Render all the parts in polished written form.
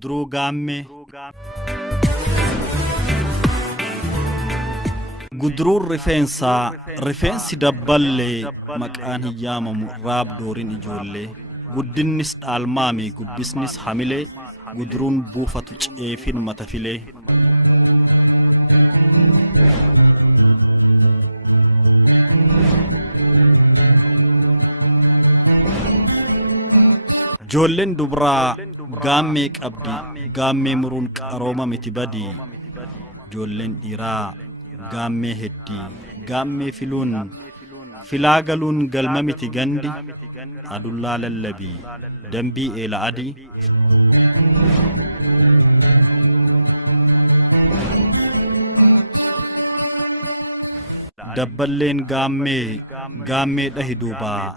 Gudruu Gaammee. Gudruun rifeensi dabballee maqaan hin yaamamu raabdooriin ijoollee. Guddinnis dhaalmaami guddisnis hamilee. Gudruun buufatu ceefin mata filee. Ijoolleen dubraa gaammee qabdi gaammee muruun qarooma miti badii. Ijoolleen dhiiraa gaammee heddii gaammee filuun filaa galuun galma miti gandi. Adullaa lallabii dambii eela adii. Dabballeen gaammee dhahi duubaa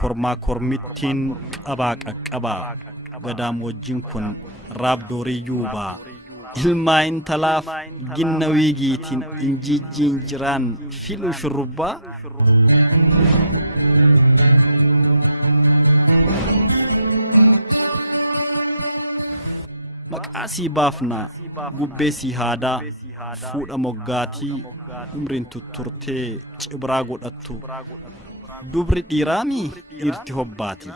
kormaa kormittiin qabaa qaqqabaa. Gadaam wajjin kun raabdoorii yuubaa. Ilmaa intalaaf ginna wiigiitiin injijjiin jiraan filu shurrubbaa. Maqaasii baafna gubbeesii haadaa fuudha moggaatii umriin tutturtee cibraa godhattu. Dubri dhiiraamii dhiirti hobbaati.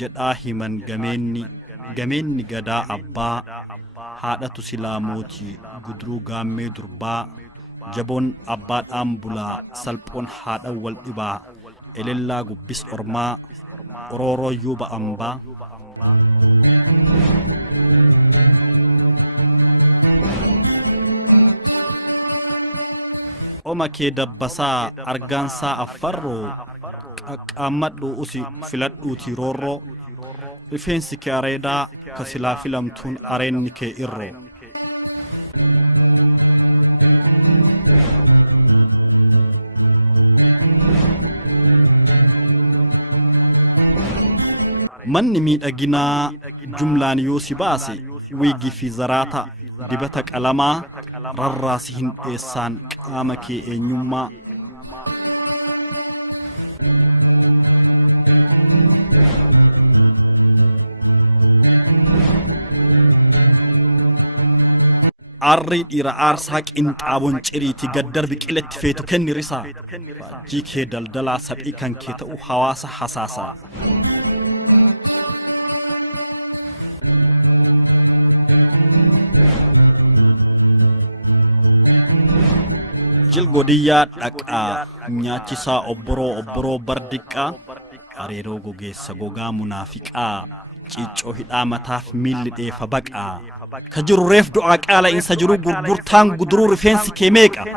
Jedhaa himan gameenni gadaa abbaa. Haadhatu silaa mootii Gudruu Gaammee durbaa. Jaboon abbaadhaan bulaa salphoon haadhan wal dhibaa. Elellaa gubbis ormaa orooroo yuuba ambaa. Oma kee dabbasaa argaansaa affarroo. Qaqqaammadhu usi filadhuuti roorroo. Rifeensi kee areedaa ka silaa filamtuun areenni kee irroo. Manni miidhaginaa jumlaan yoo si baase wiigii fi zaraata dibata qalamaa rarraasi hin dheessaan qaama kee eenyummaa. Arrii dhiira aarsaa qinxaaboon ciriiti gaddar biqiletti feetu kenni risaa. Faajjii kee daldalaa saphii kan kee ta'u hawaasa hasaasaa. Jilgodiyyaa dhaqaa nyaachisaa obboroo bardiqqaa. Areeroo gogeessa gogaa munaafiqaa. Ciiccoo hidhaa mataaf miilli dheefa baqaa. Ka jiru reef du'aa qaala insa jiru gurgurtaan gudruu rifeensi kee meeqa.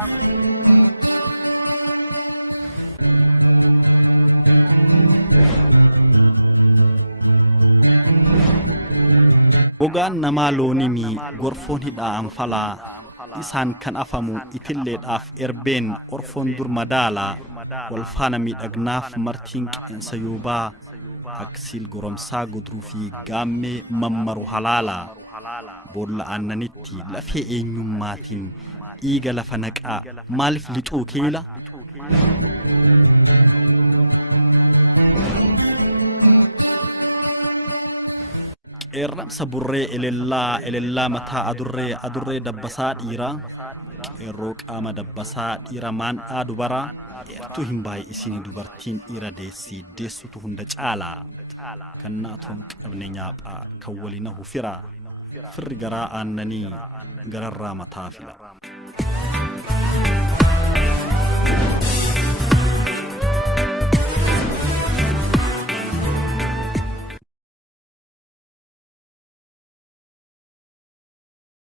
Gogaan namaa loonimii gorfoon hidhaa anfalaa. Isaan kan afamu itilleedhaaf erbeen orfoon dur madaalaa. Walfaana miidhagnaaf martiin qeensa yuubaa. Aksiil goromsaa Gudruu fi Gaammee mammaru halaalaa. Boolla aannanitti lafee eenyummaatiin dhiiga lafa naqaa maaliif lixuu keela. Qeerramsa burree elellaa mataa adurree dabbasaa dhiiraa. Qeerroo qaama dabbasaa dhiira maandhaa dubaraa. Dheertuu hin baay'isin dubartiin dhiira deessutu hunda caalaa. Kan naatoon qabne nyaaphaa kan walina hufiraa. Firri garaa aannanii gararraa mataa fila.